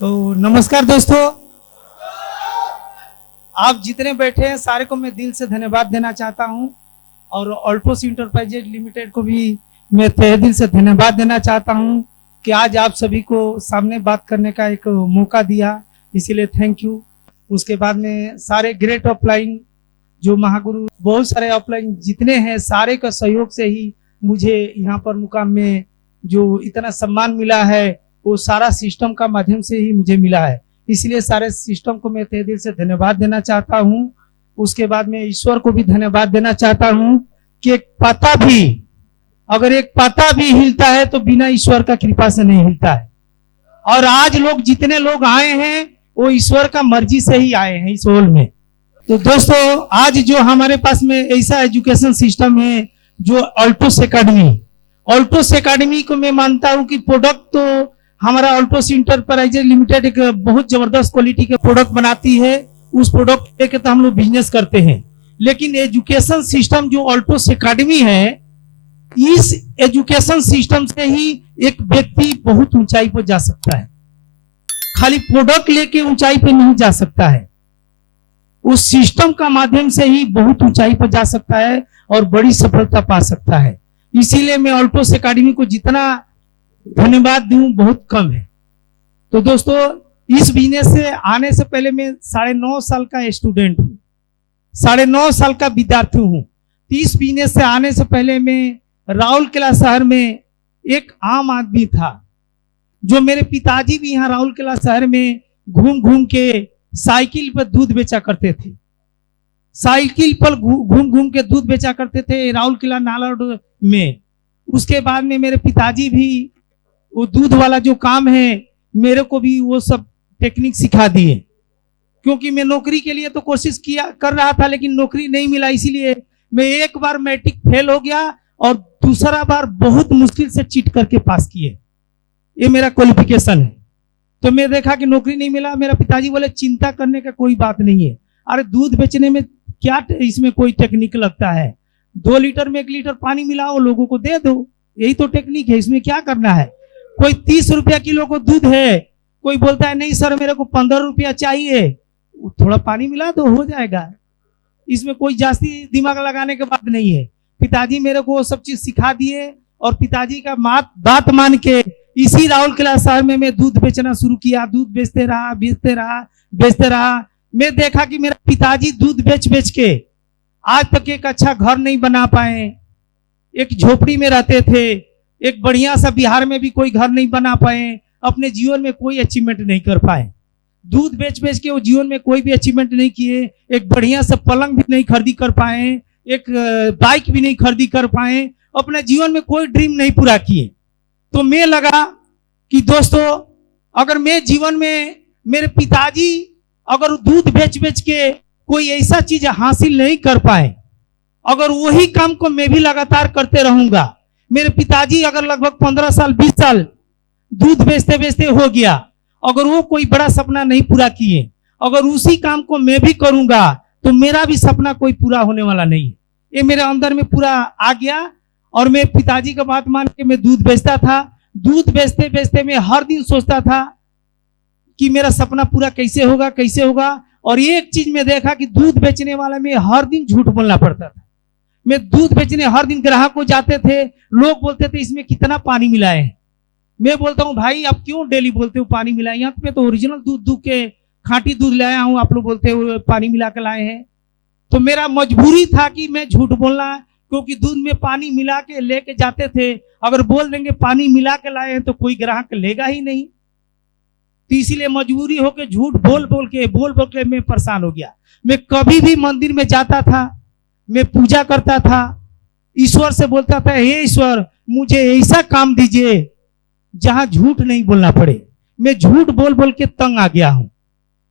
तो नमस्कार दोस्तों, आप जितने बैठे हैं सारे को मैं दिल से धन्यवाद देना चाहता हूं और अल्टोस इंटरप्राइजेज लिमिटेड को भी मैं तहे दिल से धन्यवाद देना चाहता हूं कि आज आप सभी को सामने बात करने का एक मौका दिया, इसीलिए थैंक यू। उसके बाद में सारे ग्रेट ऑफलाइन जो महागुरु बहुत सारे ऑफलाइन जितने हैं सारे का सहयोग से ही मुझे यहाँ पर मुकाम में जो इतना सम्मान मिला है वो सारा सिस्टम का माध्यम से ही मुझे मिला है, इसलिए सारे सिस्टम को मैं तहे दिल से धन्यवाद देना चाहता हूं। उसके बाद में ईश्वर को भी धन्यवाद देना चाहता हूं कि एक पत्ता भी अगर एक पत्ता भी हिलता है तो बिना ईश्वर का कृपा से नहीं हिलता है। और आज लोग जितने लोग आए हैं वो ईश्वर का मर्जी से ही आए हैं इस होल में। तो दोस्तों आज जो हमारे पास में ऐसा एजुकेशन सिस्टम है जो अल्टोस एकेडमी को मैं मानता हूं कि प्रोडक्ट तो हमारा अल्टोस इंटरप्राइजेज लिमिटेड एक बहुत जबरदस्त क्वालिटी के प्रोडक्ट बनाती है, उस प्रोडक्ट लेके तो हम लोग बिजनेस करते हैं। लेकिन एजुकेशन सिस्टम जो अल्टोस एकेडमी है, इस एजुकेशन सिस्टम से ही एक व्यक्ति बहुत ऊंचाई पर जा सकता है, खाली प्रोडक्ट लेके ऊंचाई पर नहीं जा सकता है, उस सिस्टम का माध्यम से ही बहुत ऊंचाई पर जा सकता है और बड़ी सफलता पा सकता है। इसीलिए मैं अल्टोस एकेडमी को जितना धन्यवाद दूं बहुत कम है। तो दोस्तों इस बिजनेस से आने से पहले मैं 9.5 साल का स्टूडेंट हूं, 9.5 साल का विद्यार्थी हूं। इस बिजनेस से आने से पहले मैं राउरकेला शहर में एक आम आदमी था, जो मेरे पिताजी भी यहाँ राउरकेला शहर में घूम घूम के साइकिल पर दूध बेचा करते थे, साइकिल पर घूम घूम के दूध बेचा करते थे राउरकेला नाला रोड में। उसके बाद में मेरे पिताजी भी वो दूध वाला जो काम है मेरे को भी वो सब टेक्निक सिखा दिए, क्योंकि मैं नौकरी के लिए तो कोशिश कर रहा था लेकिन नौकरी नहीं मिला, इसीलिए मैं एक बार मैट्रिक फेल हो गया और दूसरा बार बहुत मुश्किल से चीट करके पास किए, ये मेरा क्वालिफिकेशन है। तो मैं देखा कि नौकरी नहीं मिला, मेरा पिताजी बोले चिंता करने का कोई बात नहीं है, अरे दूध बेचने में क्या इसमें कोई टेक्निक लगता है, 2 लीटर में 1 लीटर पानी मिलाओ लोगों को दे दो, यही तो टेक्निक है, इसमें क्या करना है। कोई 30 रुपया किलो को दूध है, कोई बोलता है नहीं सर मेरे को 15 रुपया चाहिए, थोड़ा पानी मिला दो हो जाएगा, इसमें कोई जास्ती दिमाग लगाने की बात नहीं है। पिताजी मेरे को वो सब चीज सिखा दिए और पिताजी का बात मान के इसी राउरकेला शहर में मैं दूध बेचना शुरू किया। दूध बेचते रहा। मैं देखा कि मेरा पिताजी दूध बेच बेच के आज तक एक अच्छा घर नहीं बना पाए, एक झोपड़ी में रहते थे, एक बढ़िया सा बिहार में भी कोई घर नहीं बना पाए, अपने जीवन में कोई अचीवमेंट नहीं कर पाए। दूध बेच बेच के वो जीवन में कोई भी अचीवमेंट नहीं किए, एक बढ़िया सा पलंग भी नहीं खरीदी कर पाए, एक बाइक भी नहीं खरीदी कर पाए, अपने जीवन में कोई ड्रीम नहीं पूरा किए। तो मैं लगा कि दोस्तों अगर मैं जीवन में मेरे पिताजी अगर दूध बेच बेच के कोई ऐसा चीज हासिल नहीं कर पाए, अगर वही काम को मैं भी लगातार करते रहूंगा, मेरे पिताजी अगर लगभग 15 साल 20 साल दूध बेचते बेचते हो गया, अगर वो कोई बड़ा सपना नहीं पूरा किए, अगर उसी काम को मैं भी करूंगा तो मेरा भी सपना कोई पूरा होने वाला नहीं है। ये मेरे अंदर में पूरा आ गया और मैं पिताजी का बात मान के मैं दूध बेचता था। दूध बेचते बेचते मैं हर दिन सोचता था कि मेरा सपना पूरा कैसे होगा। और एक चीज में देखा कि दूध बेचने वाला में हर दिन झूठ बोलना पड़ता था। मैं दूध बेचने हर दिन ग्राहक को जाते थे, लोग बोलते थे इसमें कितना पानी मिलाए हैं, मैं बोलता हूँ भाई आप क्यों डेली बोलते हो पानी मिलाए, यहाँ पे तो ओरिजिनल दूध के खांटी दूध लाया हूँ, आप लोग बोलते हो पानी मिला के लाए हैं। तो मेरा मजबूरी था कि मैं झूठ बोलना, क्योंकि दूध में पानी मिला के लेके जाते थे, अगर बोल देंगे पानी मिला के लाए हैं तो कोई ग्राहक लेगा ही नहीं। तो इसीलिए मजबूरी होकर झूठ बोल बोल के मैं परेशान हो गया। मैं कभी भी मंदिर में जाता था, मैं पूजा करता था, ईश्वर से बोलता था हे ईश्वर मुझे ऐसा काम दीजिए जहां झूठ नहीं बोलना पड़े। मैं झूठ बोल बोल के तंग आ गया हूं।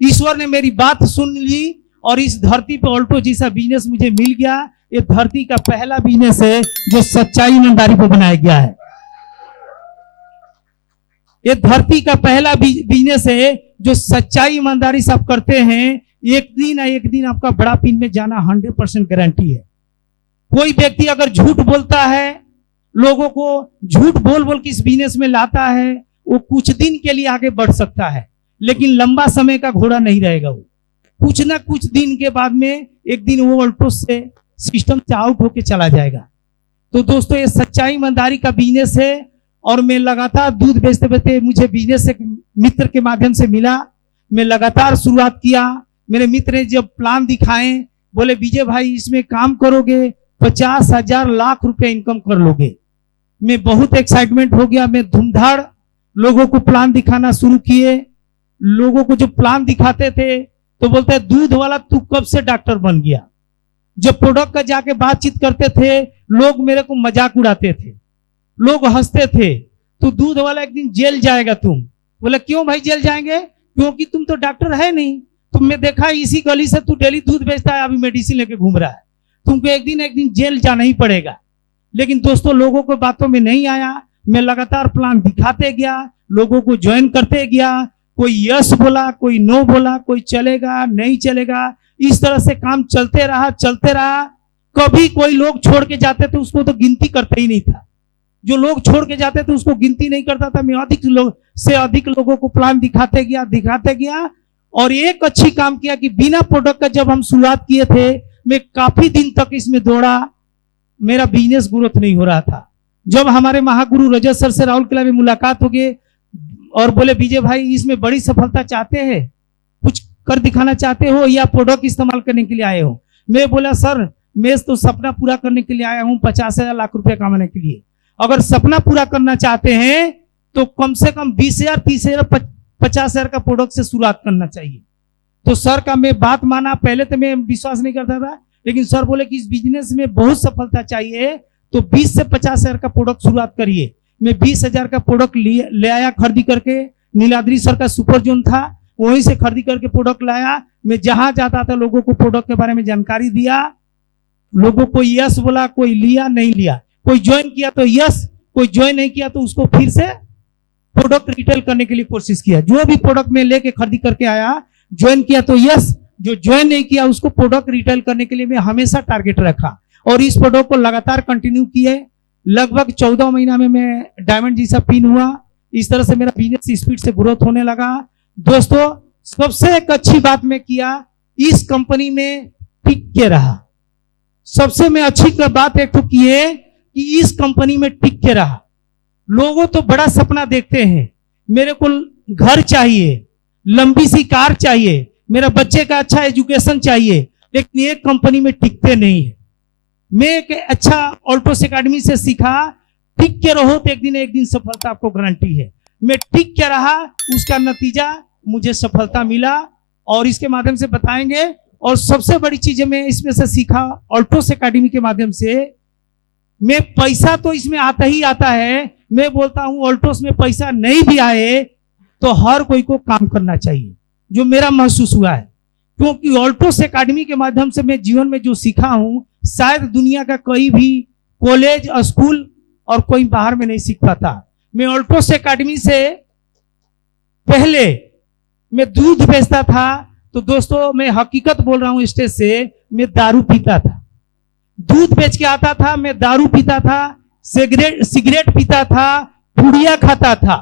ईश्वर ने मेरी बात सुन ली और इस धरती पे अल्टो जैसा बिजनेस मुझे मिल गया। ये धरती का पहला बिजनेस है जो सच्चाई ईमानदारी पर बनाया गया है। ये धरती का पहला बिजनेस है जो सच्चाई ईमानदारी से आप करते हैं, एक दिन आपका बड़ा पिन में जाना 100% गारंटी है। कोई व्यक्ति अगर झूठ बोलता है, लोगों को झूठ बोल बोल के इस बिजनेस में लाता है, वो कुछ दिन के लिए आगे बढ़ सकता है, लेकिन लंबा समय का घोड़ा नहीं रहेगा। वो कुछ ना कुछ दिन के बाद में एक दिन वो ऑल्टोस से सिस्टम से आउट होके चला जाएगा। तो दोस्तों ये सच्चाई ईमानदारी का बिजनेस है। और मैं लगातार दूध बेचते बेचते मुझे बिजनेस एक मित्र के माध्यम से मिला। मैं लगातार शुरुआत किया। मेरे मित्र ने जब प्लान दिखाए, बोले विजय भाई इसमें काम करोगे 50,000 लाख रुपए इनकम कर लोगे। मैं बहुत एक्साइटमेंट हो गया। मैं धूमधाड़ लोगों को प्लान दिखाना शुरू किए। लोगों को जो प्लान दिखाते थे तो बोलते दूध वाला तू कब से डॉक्टर बन गया। जब प्रोडक्ट का जाके बातचीत करते थे लोग मेरे को मजाक उड़ाते थे, लोग हंसते थे, तो दूध वाला एक दिन जेल जाएगा तुम। बोला क्यों भाई जेल जाएंगे, क्योंकि तुम तो डॉक्टर है नहीं। तुमने देखा इसी गली से तू डेली दूध बेचता है, अभी मेडिसिन लेके घूम रहा है, तुमको एक दिन जेल जाना ही पड़ेगा। लेकिन दोस्तों लोगों को बातों में नहीं आया। मैं लगातार प्लान दिखाते गया, लोगों को ज्वाइन करते गया। कोई यस बोला, कोई नो बोला, कोई चलेगा नहीं चलेगा, इस तरह से काम चलते रहा। कभी कोई लोग छोड़ के जाते थे उसको तो गिनती करते ही नहीं था। जो लोग छोड़ के जाते थे उसको गिनती नहीं करता था। मैं अधिक लोगों को प्लान दिखाते गया। और एक अच्छी काम किया कि बिना प्रोडक्ट का जब हम शुरुआत किए थे, मैं काफी दिन तक इसमें दौड़ा, मेरा बिजनेस ग्रोथ नहीं हो रहा था। जब हमारे महागुरु रजत सर से राहुल किला में मुलाकात हो गई और बोले विजय भाई इसमें बड़ी सफलता चाहते हैं, कुछ कर दिखाना चाहते हो या प्रोडक्ट इस्तेमाल करने के लिए आए हो। मैं बोला सर मैं तो सपना पूरा करने के लिए आया हूं, 50,000 लाख रुपए कमाने के लिए। अगर सपना पूरा करना चाहते हैं तो कम से कम 20,000, 30,000, 50,000 का प्रोडक्ट से शुरुआत करना चाहिए। तो सर का मैं बात माना। पहले तो मैं विश्वास नहीं करता था, लेकिन सर बोले कि इस बिजनेस में बहुत सफलता चाहिए तो 20 से 50,000 का प्रोडक्ट शुरुआत करिए। मैं 20,000 का प्रोडक्ट ले आया खरीदी करके। नीलाद्री सर का सुपर जोन था, वहीं से खरीदी करके प्रोडक्ट लाया। मैं जहां जाता था लोगों को प्रोडक्ट के बारे में जानकारी दिया। लोगों को यस बोला, कोई लिया नहीं लिया, कोई ज्वाइन किया तो यस, कोई ज्वाइन नहीं किया तो उसको फिर से प्रोडक्ट रिटेल करने के लिए कोशिश किया। जो भी प्रोडक्ट में लेके खरीदी करके आया, ज्वाइन किया तो यस, जो ज्वाइन नहीं किया उसको प्रोडक्ट रिटेल करने के लिए मैं हमेशा टारगेट रखा। और इस प्रोडक्ट को लगातार कंटिन्यू किए। लगभग 14 महीना में मैं डायमंड जैसा पिन हुआ। इस तरह से मेरा बिजनेस स्पीड से ग्रोथ होने लगा। दोस्तों सबसे एक अच्छी बात मैं किया, इस कंपनी में टिक के रहा। सबसे मैं अच्छी बात एक तो की है कि इस कंपनी में टिक के रहा। लोगों तो बड़ा सपना देखते हैं, मेरे को घर चाहिए, लंबी सी कार चाहिए, मेरा बच्चे का अच्छा एजुकेशन चाहिए, लेकिन एक कंपनी में टिकते नहीं है। मैं एक अच्छा ऑल्टोस एकेडमी से सीखा, टिक के रहो तो एक दिन सफलता आपको गारंटी है। मैं टिक के रहा, उसका नतीजा मुझे सफलता मिला और इसके माध्यम से बताएंगे। और सबसे बड़ी चीज मैं इसमें से सीखा ऑल्टोस एकेडमी के माध्यम से, मैं पैसा तो इसमें आता ही आता है। मैं बोलता हूं ऑल्टोस में पैसा नहीं भी आए तो हर कोई को काम करना चाहिए, जो मेरा महसूस हुआ है। क्योंकि ऑल्टोस एकेडमी के माध्यम से मैं जीवन में जो सीखा हूं, शायद दुनिया का कोई भी कॉलेज, स्कूल और कोई बाहर में नहीं सीख पाता। मैं ऑल्टोस एकेडमी से पहले मैं दूध बेचता था, तो दोस्तों मैं हकीकत बोल रहा हूं स्टेज से, मैं दारू पीता था। दूध बेच के आता था, मैं दारू पीता था, सिगरेट पीता था, पुड़िया खाता था,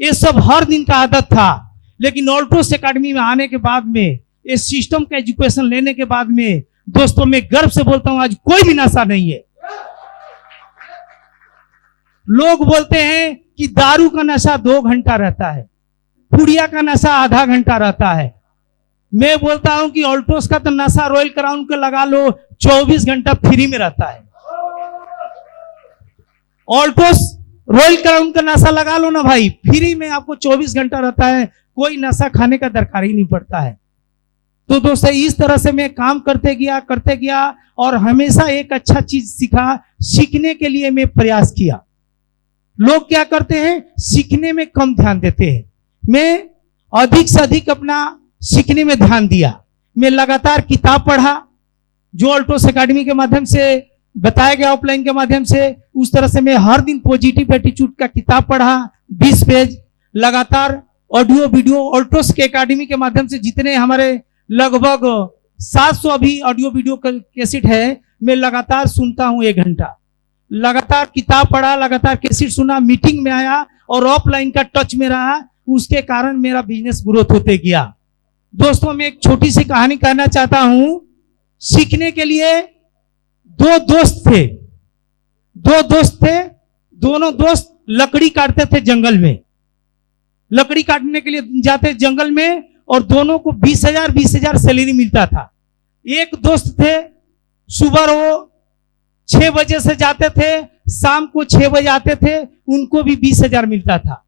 ये सब हर दिन का आदत था। लेकिन ऑल्टोस एकेडमी में आने के बाद में, इस सिस्टम का एजुकेशन लेने के बाद में, दोस्तों मैं गर्व से बोलता हूं आज कोई भी नशा नहीं है। लोग बोलते हैं कि दारू का नशा 2 घंटा रहता है, पुड़िया का नशा आधा घंटा रहता है। मैं बोलता हूं कि ऑल्टोस का तो नशा रॉयल क्राउन का लगा लो 24 घंटा फ्री में रहता है। ऑल्टोस रॉयल क्राउन का नशा लगा लो ना भाई, फ्री में आपको 24 घंटा रहता है, कोई नशा खाने का दरकार ही नहीं पड़ता है। तो दोस्तों इस तरह से मैं काम करते गया और हमेशा एक अच्छा चीज सीखा। सीखने के लिए मैं प्रयास किया। लोग क्या करते हैं, सीखने में कम ध्यान देते हैं। मैं अधिक से अधिक अपना सीखने में ध्यान दिया। मैं लगातार किताब पढ़ा, जो ऑल्टोस एकेडमी के माध्यम से बताया गया, ऑफलाइन के माध्यम से, उस तरह से मैं हर दिन पॉजिटिव एटीट्यूड का किताब पढ़ा, 20 पेज। लगातार ऑडियो वीडियो ऑल्टोस के एकेडमी के माध्यम से जितने हमारे लगभग 700 अभी ऑडियो वीडियो कैसेट है, मैं लगातार सुनता हूं 1 घंटा। लगातार किताब पढ़ा, लगातार कैसेट सुना, मीटिंग में आया और ऑफलाइन का टच में रहा। उसके कारण मेरा बिजनेस ग्रोथ होते गया। दोस्तों, मैं एक छोटी सी कहानी कहना चाहता हूं। सीखने के लिए दो दोस्त थे। दोनों दोस्त लकड़ी काटते थे जंगल में। लकड़ी काटने के लिए जाते जंगल में और दोनों को 20,000 सैलरी मिलता था। एक दोस्त थे, सुबह वो 6 बजे से जाते थे, शाम को 6 बजे आते थे, उनको भी 20,000 मिलता था।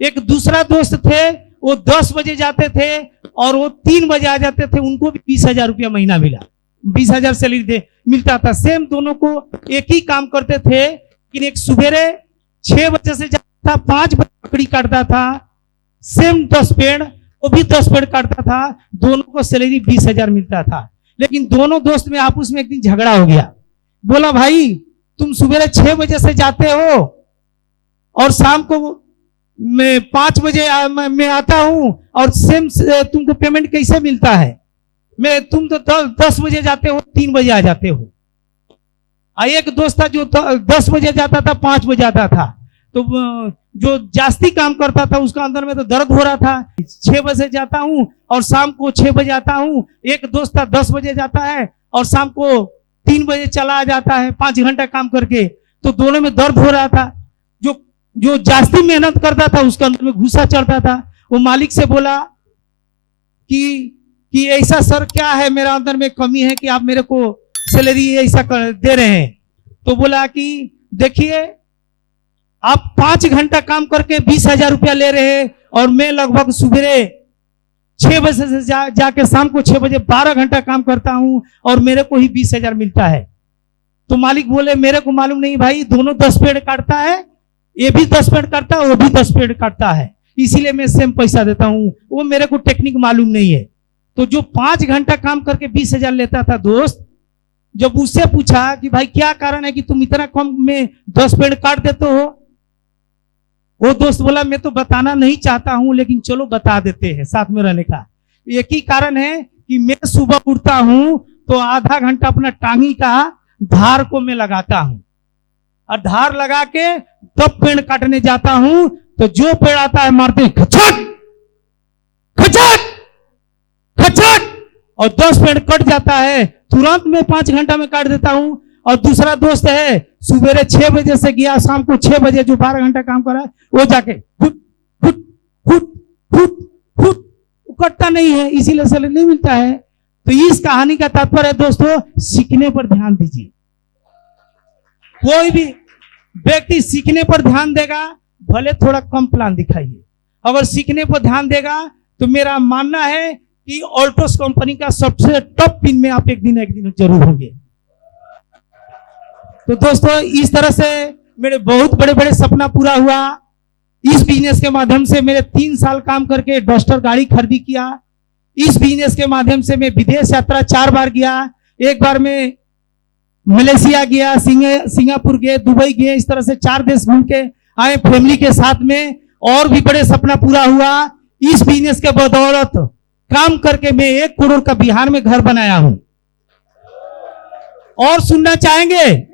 एक दूसरा दोस्त थे, वो 10 बजे जाते थे और वो 3 बजे आ जाते थे, उनको भी 20,000 रुपया महीना मिला, 20,000 सैलरी मिलता था। सेम दोनों को एक ही काम करते थे, लेकिन एक सुबेरे 6 बजे से जाता था, 5 बजे लकड़ी काटता था, सेम 10 पेड़, वो भी 10 पेड़ काटता था, दोनों को सैलरी 20,000 मिलता था। लेकिन दोनों दोस्त में आपस में एक दिन झगड़ा हो गया। बोला, भाई तुम सुबह 6 बजे से जाते हो और शाम को मैं 5 बजे मैं आता हूं और सेम तुमको पेमेंट कैसे मिलता है? तुम तो 10 बजे जाते हो, 3 बजे आ जाते हो। एक दोस्त था जो 10 बजे जाता था, 5 बजे आता था, तो जो जास्ती काम करता था उसका अंदर में तो दर्द हो रहा था। 6 बजे जाता हूं और शाम को 6 बजे आता हूं। एक दोस्त था 10 बजे जाता है और शाम को 3 बजे चला आ जाता है, 5 घंटा काम करके, तो दोनों में दर्द हो रहा था। जो जास्ती मेहनत करता था उसके अंदर में गुस्सा चढ़ता था। वो मालिक से बोला कि ऐसा सर क्या है, मेरा अंदर में कमी है कि आप मेरे को सैलरी ऐसा दे रहे हैं? तो बोला कि देखिए, आप 5 घंटा काम करके 20,000 रुपया ले रहे हैं और मैं लगभग सुबह 6 बजे से जाके शाम को 6 बजे 12 घंटा काम करता हूं और मेरे को ही 20,000 मिलता है। तो मालिक बोले, मेरे को मालूम नहीं भाई, दोनों 10 पेड़ काटता है, ये भी 10 पेड़ काटता है, वो भी 10 पेड़ काटता है, इसीलिए मैं सेम पैसा देता हूं, वो मेरे को टेक्निक मालूम नहीं है। तो जो 5 घंटा काम करके 20,000 लेता था दोस्त, जब उससे पूछा कि भाई क्या कारण है कि तुम इतना कम में 10 पेड़ काट देते हो, वो दोस्त बोला, मैं तो बताना नहीं चाहता हूं, लेकिन चलो बता देते हैं साथ में रहने का। एक ही कारण है कि मैं सुबह उठता हूं तो आधा घंटा अपना टांगी का धार को मैं लगाता हूं और धार लगा के तब पेड़ काटने जाता हूं, तो जो पेड़ आता है मारते हैं खचक खचक खचक और 10 पेड़ कट जाता है, तुरंत मैं 5 घंटा में काट देता हूं। और दूसरा दोस्त है, सुबह 6 बजे से गया, शाम को 6 बजे, जो 12 घंटा काम कर रहा है, वो जाके foot foot foot foot foot कटता नहीं है, इसीलिए सैलरी नहीं मिलता है। तो इस कहानी का तात्पर्य है दोस्तों, सीखने पर ध्यान दीजिए। कोई भी व्यक्ति सीखने पर ध्यान देगा, भले थोड़ा कम प्लान दिखाइए, अगर सीखने पर ध्यान देगा तो मेरा मानना है कि ऑल्टोस कंपनी का सबसे टॉप पिन में आप एक दिन जरूर होंगे। तो दोस्तों, इस तरह से मेरे बहुत बड़े बड़े सपना पूरा हुआ। इस बिजनेस के माध्यम से मेरे 3 साल काम करके डस्टर गाड़ी खरीदी किया। इस बिजनेस के माध्यम से मैं विदेश यात्रा 4 बार गया। एक बार मैं मलेशिया गया, सिंगापुर गए, दुबई गए, इस तरह से 4 देश घूम के आए फैमिली के साथ में। और भी बड़े सपना पूरा हुआ। इस बिजनेस के बदौलत काम करके मैं 1 करोड़ का बिहार में घर बनाया हूं। और सुनना चाहेंगे?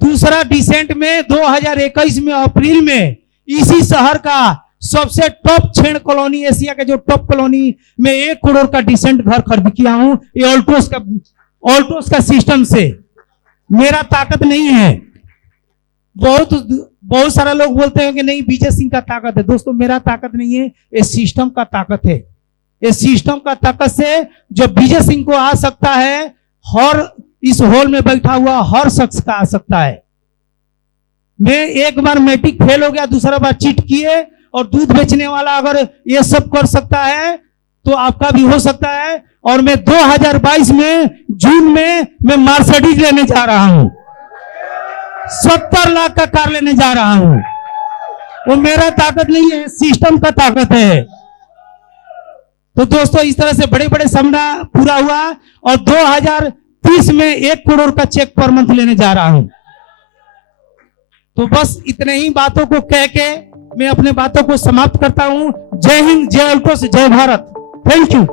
दूसरा डिसेंट में 2021 में अप्रैल में इसी शहर का सबसे टॉप 6 कॉलोनी, एशिया के जो टॉप कॉलोनी में 1 करोड़ का डिसेंट घर खरीद किया हूं। ये ऑल्टोस का सिस्टम से। मेरा ताकत नहीं है। बहुत सारा लोग बोलते हैं कि नहीं विजय सिंह का ताकत है। दोस्तों, मेरा ताकत नहीं है, ये सिस्टम का ताकत है। ये सिस्टम का ताकत से जो विजय सिंह को आ सकता है, हर इस हॉल में बैठा हुआ हर शख्स का आ सकता है। मैं एक बार मैट्रिक फेल हो गया, दूसरा बार चीट किए, और दूध बेचने वाला अगर ये सब कर सकता है तो आपका भी हो सकता है। और मैं 2022 में जून में मैं मर्सिडीज लेने जा रहा हूं, 70 लाख का कार लेने जा रहा हूं। वो मेरा ताकत नहीं है, सिस्टम का ताकत है। तो दोस्तों, इस तरह से बड़े बड़े सपना पूरा हुआ और 2030 में 1 करोड़ का चेक पर मंथ लेने जा रहा हूं। तो बस इतने ही बातों को कह के मैं अपने बातों को समाप्त करता हूं। जय हिंद, जय ऑल्टोस, जय भारत। Thank you.